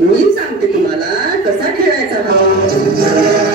मी सांगते तुम्हाला कसा खेळायचा हा.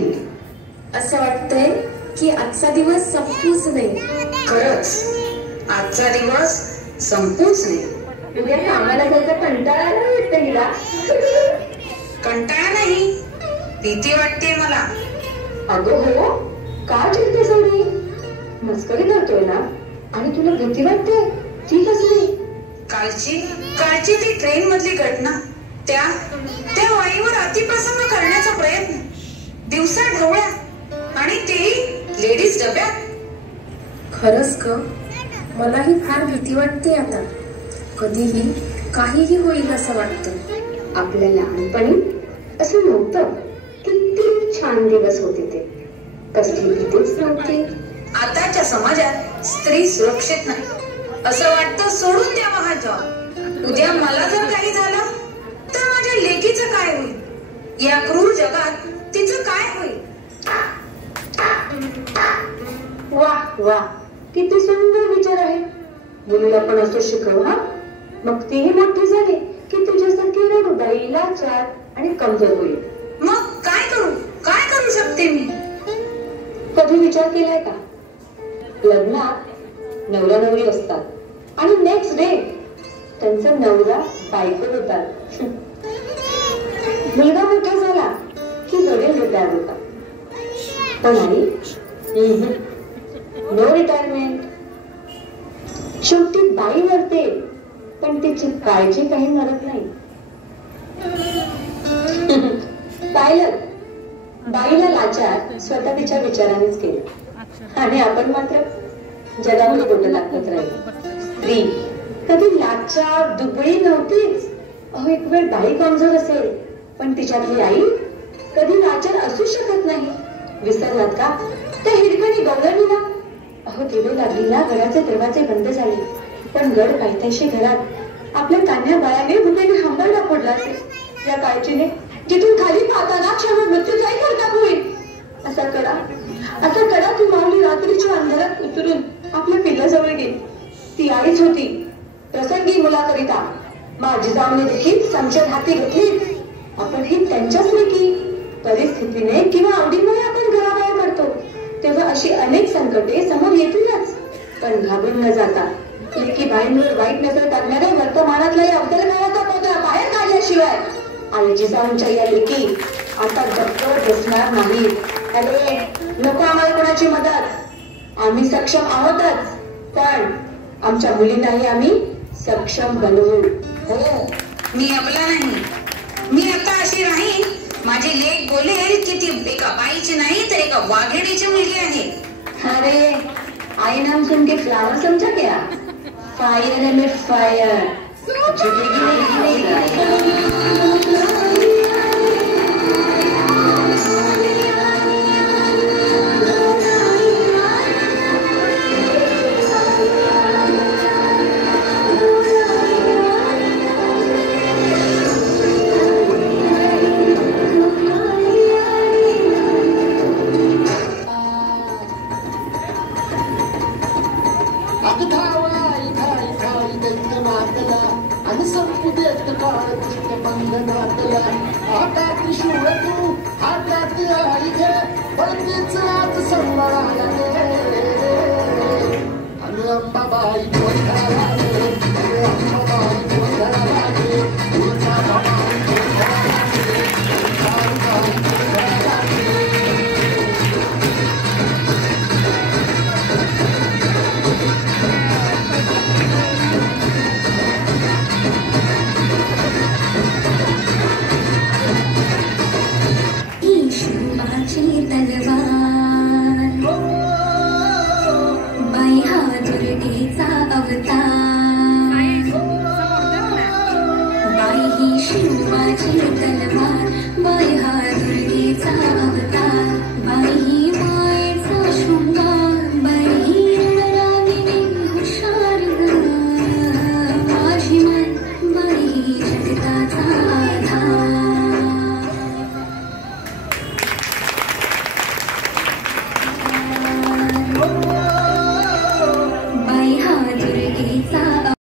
नाही. असं वाटतंय की आजचा दिवस संपूच नाही. खरंच आजचा दिवस संपूच नाही. उद्या कामाला जायचा कंटाळा नाही येत हिला. कंटाळा नाही, भीती वाटते मला. अगं हो, का चिडते सोडी? मस्करी करतोय ना. आणि तुला भीती वाटते ती कसली? कालची ती ट्रेन मधली घटना, त्या वाईवर अतिप्रसन्न करण्याचा प्रयत्न, दिवसा ढवळ्या आणि तेही लेडीज डब्यात. खरंच ग, मलाही फार भीती वाटते आता. कधीही काहीही होईल असं वाटतं. आपल्या लहानपणी असं नव्हतं. किती छान दिवस होते ते, कसली भीतीच नव्हती. आताच्या समाजात स्त्री सुरक्षित नाही. असं वाटतं सोडून द्यावा हा जॉब. उद्या मला जर काही झालं तर माझ्या लेकीचं काय होईल? या क्रूर जगात तिचं काय होईल? वा वा, किती सुंदर विचार आहे. मुलीला पण असं शिकव हा. मग तीही मोठी झाली की तुझ्यासारखी रडूबाई, लाचार आणि कमजोर होईल. मग काय करू शकते मी? कधी विचार केलाय का? लग्नात नवरा नवरी असतात आणि नेक्स्ट डे त्यांचा नवरा बायको होतात. मुलगा मोठा झाला की वडील रिटायर होतात. पण आई नो रिटायरमेंट. शेवटी बाई मरते पण तिची काळजी काही मरत नाही. पाहिलं, बाईला लाचार स्वतः तिच्या विचारानेच केलं आणि आपण मात्र जगावर बोट दाखवत राहिलो. स्त्री कधी लाचार दुबळी नव्हतीच. अहो, एक वेळ बाई कमजोर असेल पण तिच्यातली आई कधी लाचार असू शकत नाही. विसरलात का त्या हिरकणी गौरवीला? अहो, दिवे लागली ना, घराचे दरवाजे बंद झाले पण गड पायथ्याशी घरात आपल्या कान्या बाळाने भुकेने हंबरडा फोडला असेल. या काळजीने जिथून खाली पाहताना क्षण मृत्यूचाही करतात होईल. असा कडा ती माऊली रात्रीच्या अंधारात उतरून आपल्या पिल्लाजवळ गेली. ती आईच होती. प्रसंगी मुलाकरिता माझी जाऊन देखील संशय हाती घेतली. आपण ही त्यांच्याच लेकी. परिस्थितीने किंवा आवडीमुळे आपण घराबाहेर पडतो तेव्हा अशी अनेक संकटे समोर येतीलच. पण घाबरून न जाता लेकी बाईंवर वाईट नजर टाकणाऱ्या वर्तमानातला या अवतरणाचा पोतरा बाहेर काढल्याशिवाय आईची जाऊनच्या या लेकी आता गप्प बसणार नाही. अरे नको आम्हाला कोणाची मदत. आम्ही सक्षम आहोतच, पण आमच्या मुलींनाही आम्ही सक्षम बनवू. हो, मी आपला नाही. मी आता अशी राहीन, माझी लेक बोलेल की ती एका बाईची नाही तर एका वाघिणीची मुलगी आहे. अरे आई नाम सुन के फ्लावर समझा क्या? फायर में फायर झुकेगी नहीं. हातात त्रिशूळ तू, हातात आई घे, पण तिचं आज संभाळा